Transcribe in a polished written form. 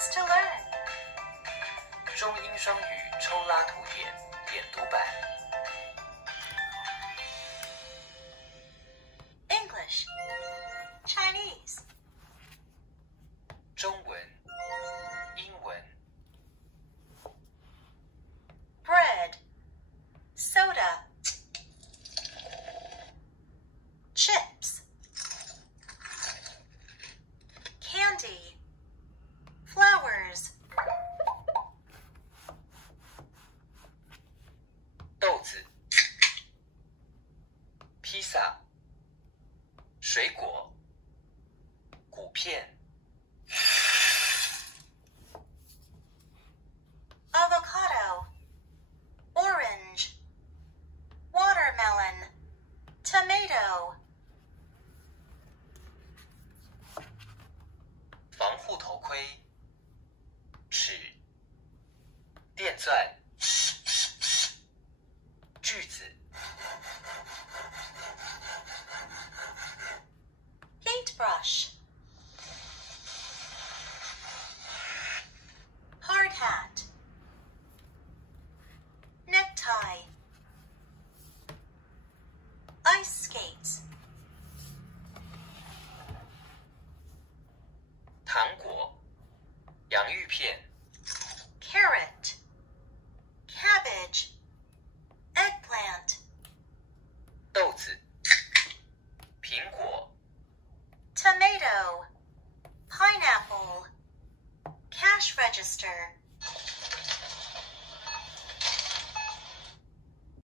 words to learn. 中英双语抽拉图点点读版。English, Chinese, 中文、英文。bread, soda, chips, candy, flowers, 豆子、披萨、水果、谷片、avocado, orange, watermelon, tomato, 防护头盔、尺、电钻、锯子、paintbrush, hard hat, necktie, ice skates, 糖果、洋芋片、carrot,